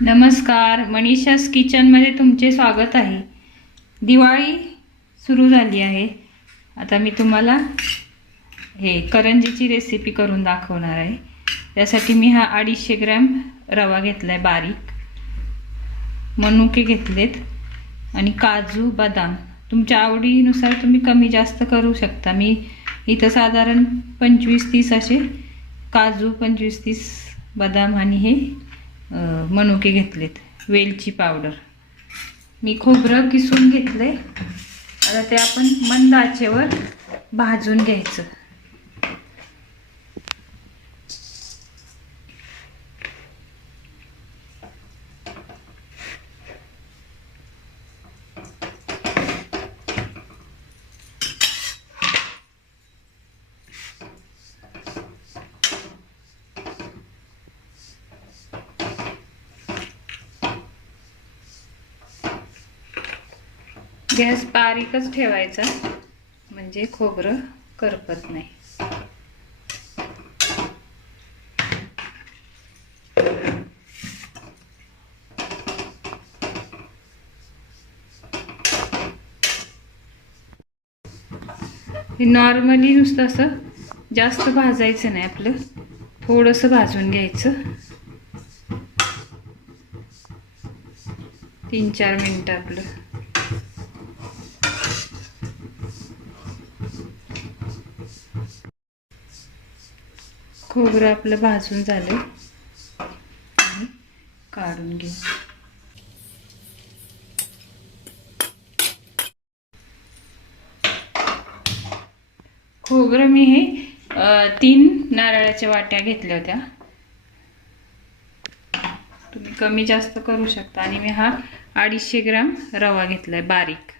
नमस्कार मनीषास किचनमध्ये तुमचे स्वागत आहे. दिवाळी सुरू झाली आहे. आता मी तुम्हाला हे करंजीची रेसिपी करून दाखवणार आहे. त्यासाठी मी हा अडीचशे ग्रॅम रवा घेतला आहे बारीक. मनुके घेतलेत. आणि काजू बदाम. तुमच्या आवडीनुसार तुम्ही कमी जास्त करू शकता. मी इथं साधारण पंचवीस तीस असे काजू पंचवीस तीस बदाम आणि हे मनुके घेतलेत. वेलची पावडर मी खोबरं किसून घेतलं आहे आता ते आपण मंद आचेवर भाजून घ्यायचं. गॅस बारीकच ठेवायचा. म्हणजे खोबरं करपत नाही. हे नॉर्मली नुसतं असं जास्त भाजायचं नाही आपलं. थोडंसं भाजून घ्यायचं. तीन चार मिनटं आपलं. खोबरं आपलं भाजून झालं आणि काढून घेऊ. खोबरं मी हे तीन नारळाच्या वाट्या घेतल्या होत्या. तुम्ही कमी जास्त करू शकता. आणि मी हा अडीचशे ग्राम रवा घेतलाय बारीक.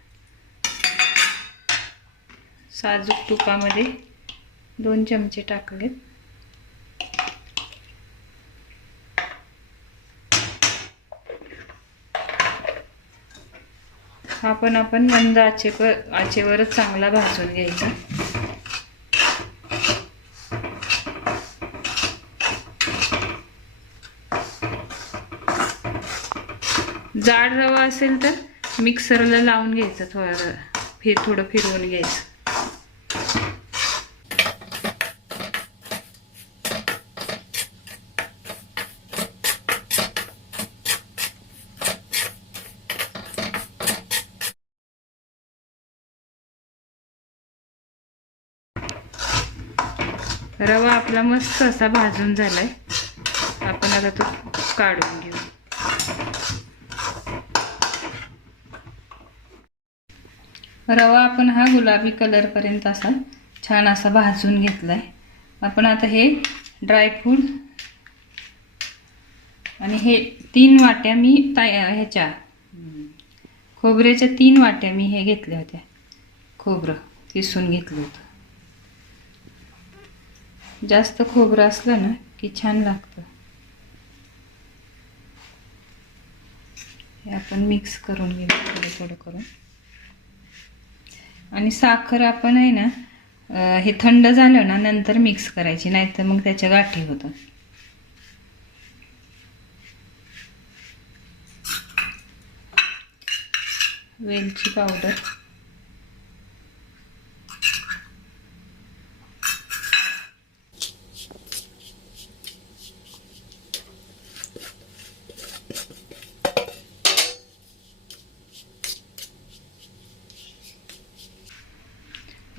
साजूक तुपामध्ये दोन चमचे टाकलेत. हा पण आपण मंद आचेवर आचेवरच चांगला भाजून घ्यायचा. जाड रवा असेल तर मिक्सरला लावून घ्यायचं थोडं. फिर थोडं फिरवून घ्यायचं. रवा आपला मस्त असा भाजून झालाय. आपण आता तो काढून घेऊ. रवा आपण हा गुलाबी कलरपर्यंत असा छान असा भाजून घेतलाय. आपण आता हे ड्रायफ्रूट आणि हे तीन वाट्या मी ताय ह्याच्या खोबऱ्याच्या तीन वाट्या मी हे घेतल्या होत्या. खोबरं किसून घेतलं होतं. जास्त खोबरं असलं ना की छान लागतं. हे आपण मिक्स करून घेऊ थोडं थोडं करून. आणि साखर आपण आहे ना हे थंड झालं ना नंतर मिक्स करायची नाहीतर मग त्याच्या गाठी होतं वेलची पावडर.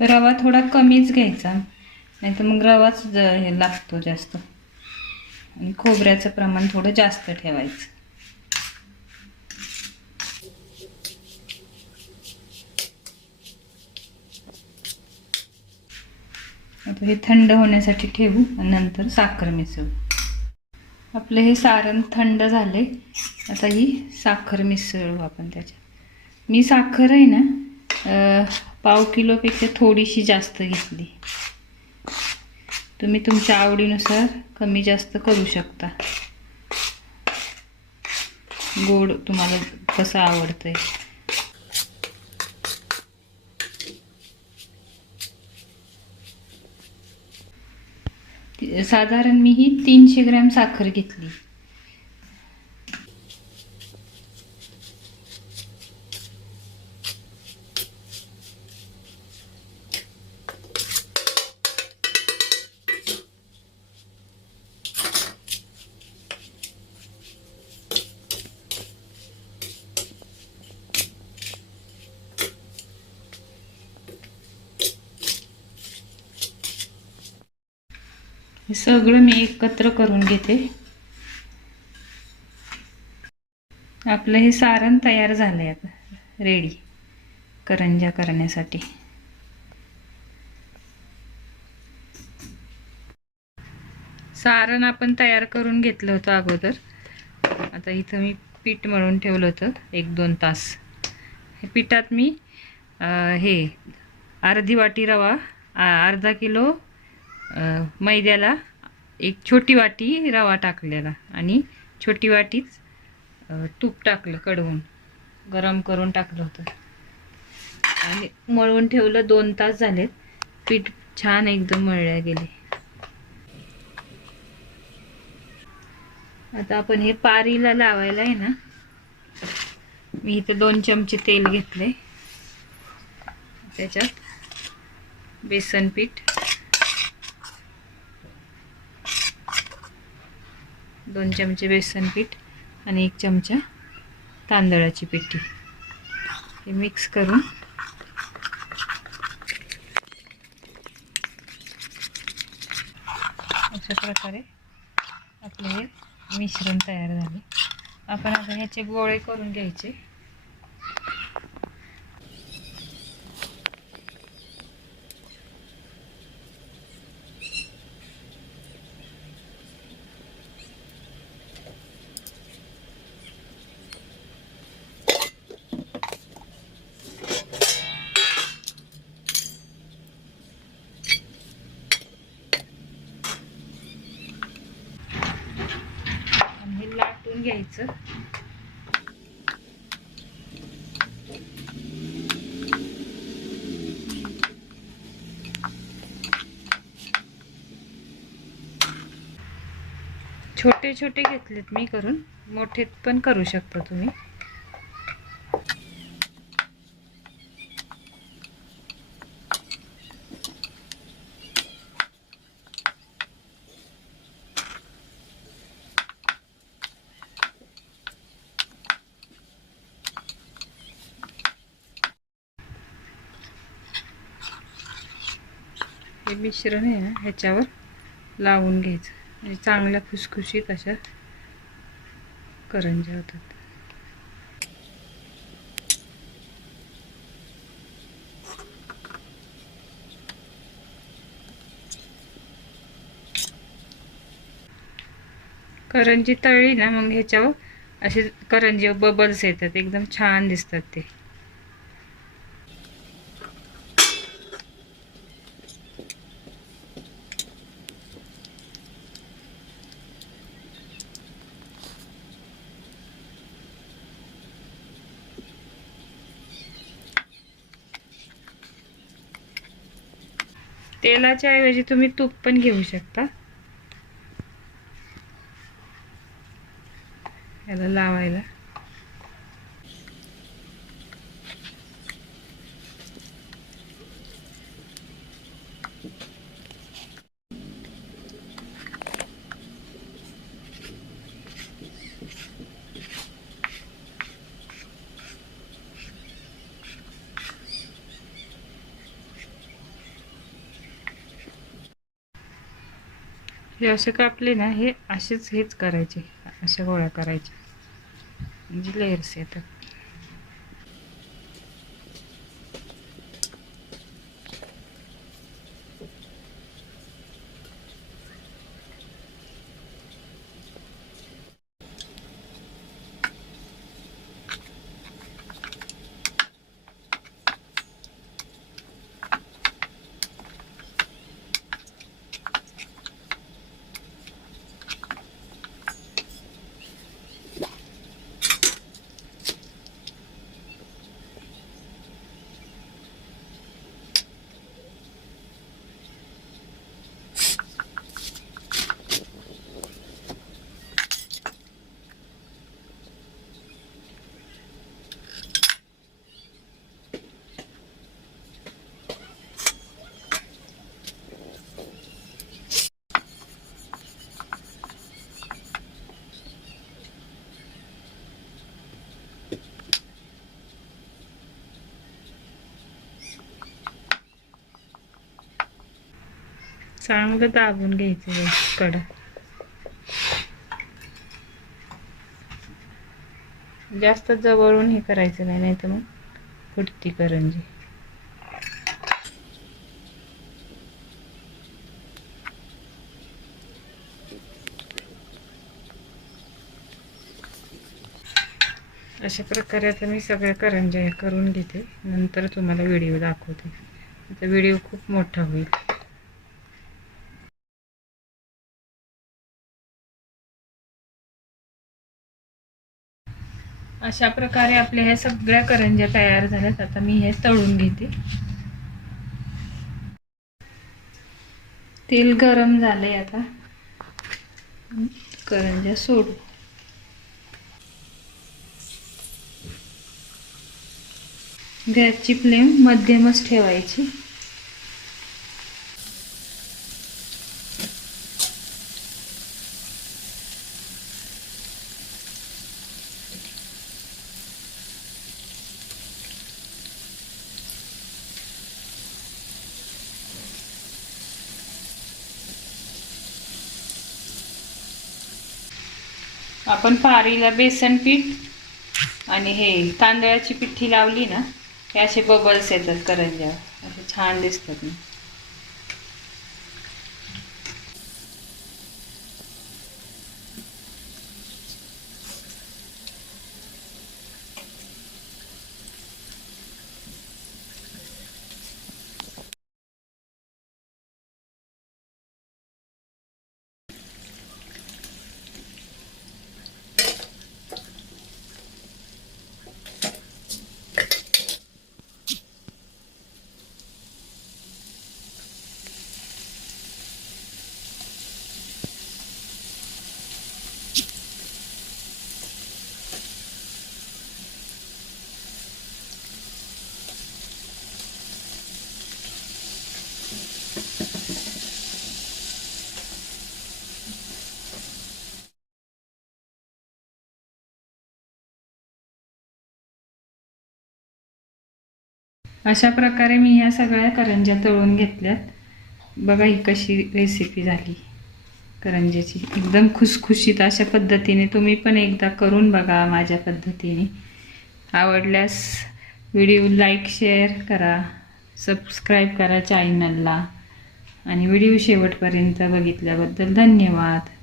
रवा थोडा कमीच घ्यायचा. नाही तर मग रवाच ज- हे लागतो जास्त. आणि खोबऱ्याचं प्रमाण थोडं जास्त ठेवायचं. आता हे थंड होण्यासाठी ठेवू आणि नंतर साखर मिसळू. आपलं हे सारण थंड झाले आता ही साखर मिसळू आपण त्याच्यात. मी साखर आहे ना पाव किलोपेक्षा थोडीशी जास्त घेतली. तुम्ही तुमच्या आवडीनुसार कमी जास्त करू शकता. गोड तुम्हाला कसं आवडतंय? साधारण मी ही तीनशे ग्रॅम साखर घेतली. हे सगळं मी एकत्र करून घेते. आपलं हे सारण तयार झालं आहे आता. रेडी करंजा करण्यासाठी. सारण आपण तयार करून घेतलं होतं अगोदर. आता इथं मी पीठ मळून ठेवलं होतं. एक दोन तास. हे पिठात मी हे अर्धी वाटी रवा अर्धा किलो मैद्याला एक छोटी वाटी रवा टाकलेला आणि छोटी वाटीच तूप टाकलं कडवून गरम करून टाकलं होतं. आणि मळून ठेवलं दोन तास झालेत. पीठ छान एकदम मळल्या गेले. आता आपण हे पारीला लावायला आहे ना मी इथे दोन चमचे तेल घेतले त्याच्यात बेसन पीठ दोन चमचे बेसन पीठ आणि एक चमचा तांदळाची पिठी हे मिक्स करून अशा प्रकारे आपले हे मिश्रण तयार झाले. आपण आता ह्याचे गोळे करून घ्यायचे आणि हे लाटून घ्यायचं. छोटे छोटे घेतलेत मी करून. मोठे पण करू शकता तुम्ही. हे मिश्रण आहे ना ह्याच्यावर लावून घ्यायचं. म्हणजे चांगल्या खुसखुशीत अशा करंज्या होतात. करंजी तळली ना मग ह्याच्यावर असे करंजी बबल्स येतात. एकदम छान दिसतात ते. तेलाच्या ऐवजी तुम्ही तूप पण घेऊ शकता. याला लावायला. हे असे कापले ना हे असेच हेच करायचे अशा गोळ्या करायच्या. म्हणजे लेयर्स येतात. चांगलं दाबून घ्यायचं कडक जास्त जवळून हे करायचं नाही नाही तर मग फुटती करंजी. अशा प्रकारे आता मी सगळ्या करंज्या हे करून घेते. नंतर तुम्हाला व्हिडिओ दाखवते. आता व्हिडिओ खूप मोठा होईल. अशा प्रकारे आपल्या ह्या सगळ्या करंज्या तयार झाल्यात. आता मी हे तळून घेते. तेल गरम झालंय आता. करंज्या सोडू. गॅसची फ्लेम मध्यमच ठेवायची. आपण पारीला बेसन पीठ आणि हे तांदळाची पिठी लावली ना हे असे बबल्स येतात करंज्या असे छान दिसतात ना. अशा प्रकारे मी ह्या सगळ्या करंज्या तळून घेतल्यात. बघा ही कशी रेसिपी झाली. करंज्याची. एकदम खुसखुशीत अशा पद्धतीने तुम्ही पण एकदा करून बघा माझ्या पद्धतीने. आवडल्यास व्हिडिओ लाईक शेअर करा. सबस्क्राईब करा चॅनलला आणि व्हिडिओ शेवटपर्यंत बघितल्याबद्दल धन्यवाद.